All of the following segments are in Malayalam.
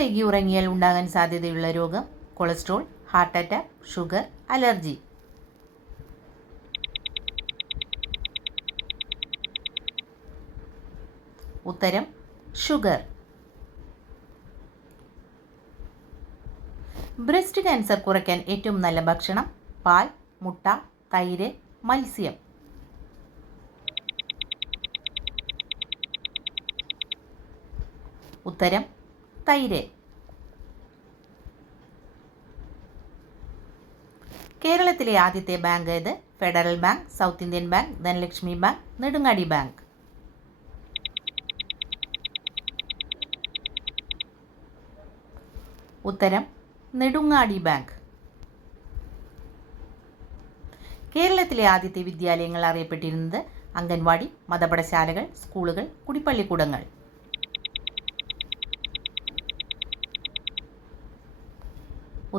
വൈകി ഉറങ്ങിയാൽ ഉണ്ടാകാൻ സാധ്യതയുള്ള രോഗം: cholesterol, heart attack, sugar, allergy. ഉത്തരം ഷുഗർ. ബ്രസ്റ്റ് ക്യാൻസർ കുറയ്ക്കാൻ ഏറ്റവും നല്ല ഭക്ഷണം: പാൽ, മുട്ട, തൈര്, മത്സ്യം. ഉത്തരം തൈര്. കേരളത്തിലെ ആദ്യത്തെ ബാങ്ക് ഏത്? Federal Bank, South Indian Bank, Dhanlaxmi Bank, Nedungadi Bank. ഉത്തരം നെടുങ്ങാടി ബാങ്ക്. കേരളത്തിലെ ആദ്യത്തെ വിദ്യാലയങ്ങൾ അറിയപ്പെട്ടിരുന്നത്: അംഗൻവാടി, മതപഠശാലകൾ, സ്കൂളുകൾ, കുടിപ്പള്ളിക്കൂടങ്ങൾ.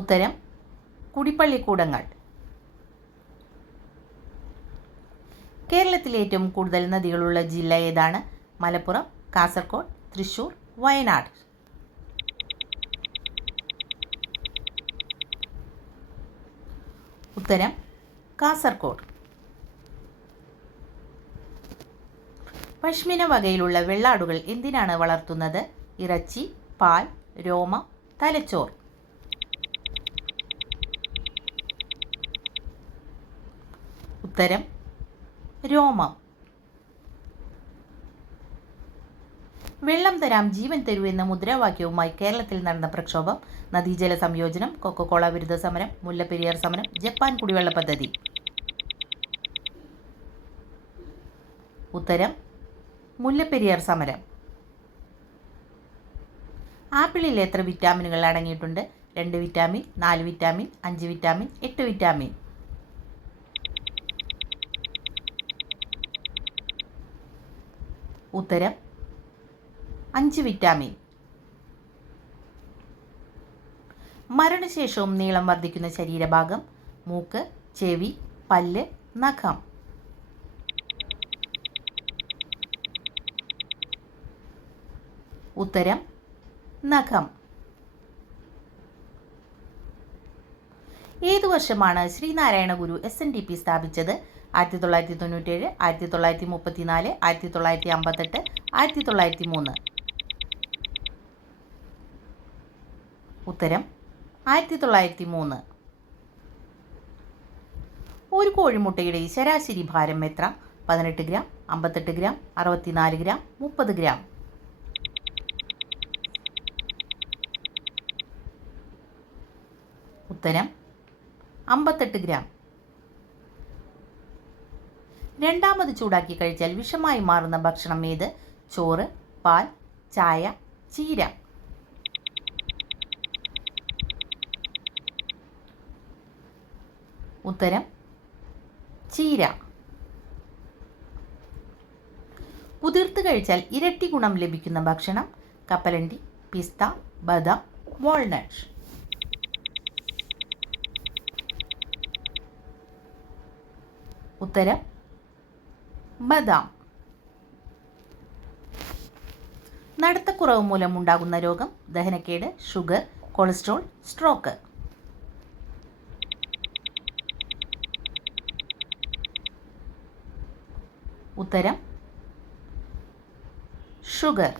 ഉത്തരം കുടിപ്പള്ളിക്കൂടങ്ങൾ. കേരളത്തിലെ ഏറ്റവും കൂടുതൽ നദികളുള്ള ജില്ല ഏതാണ്? മലപ്പുറം, കാസർഗോഡ്, തൃശൂർ, വയനാട്. ഉത്തരം കാസർഗോഡ്. പശ്മിന വകയിലുള്ള വെള്ളാടുകൾ എന്തിനാണ് വളർത്തുന്നത്? ഇറച്ചി, പാൽ, രോമം, തലച്ചോർ. ഉത്തരം രോമം. വെള്ളം തരാം ജീവൻ തരൂ എന്ന മുദ്രാവാക്യവുമായി കേരളത്തിൽ നടന്ന പ്രക്ഷോഭം: നദീജല സംയോജനം, കൊക്കക്കോള വിരുദ്ധ സമരം, മുല്ലപ്പെരിയാർ സമരം, ജപ്പാൻ കുടിവെള്ള പദ്ധതി. ഉത്തരം മുല്ലപ്പെരിയാർ സമരം. ആപ്പിളിൽ എത്ര വിറ്റാമിനുകൾ അടങ്ങിയിട്ടുണ്ട്? 2 വിറ്റാമിൻ, 4 വിറ്റാമിൻ, 5 വിറ്റാമിൻ, 8 വിറ്റാമിൻ. ഉത്തരം 5 വിറ്റാമിൻ. മരണശേഷവും നീളം വർദ്ധിക്കുന്ന ശരീരഭാഗം: മൂക്ക്, ചെവി, പല്ല്, നഖം. ഉത്തരം നഖം. ഏതു വർഷമാണ് ശ്രീനാരായണ ഗുരു SNDP സ്ഥാപിച്ചത്? 1997, 1934, 1958, 1903. ഉത്തരം 1903. ഒരു കോഴിമുട്ടയുടെ ശരാശരി ഭാരം എത്ര? 18 ഗ്രാം, 58 ഗ്രാം, 64 ഗ്രാം, 30 ഗ്രാം. ഉത്തരം 58 ഗ്രാം. രണ്ടാമത് ചൂടാക്കി കഴിച്ചാൽ വിഷമായി മാറുന്ന ഭക്ഷണം ഏത്? ചോറ്, പാൽ, ചായ, ചീര. ഉത്തരം ചീര. കുതിർത്ത് കഴിച്ചാൽ ഇരട്ടി ഗുണം ലഭിക്കുന്ന ഭക്ഷണം: കപ്പലണ്ടി, പിസ്ത, ബദാം, വാൾനട്ട്. ഉത്തരം ബദാം. നടത്തക്കുറവ് മൂലം ഉണ്ടാകുന്ന രോഗം: ദഹനക്കേട്, ഷുഗർ, കൊളസ്ട്രോൾ, സ്ട്രോക്ക്. ഉത്തരം ഷുഗർ.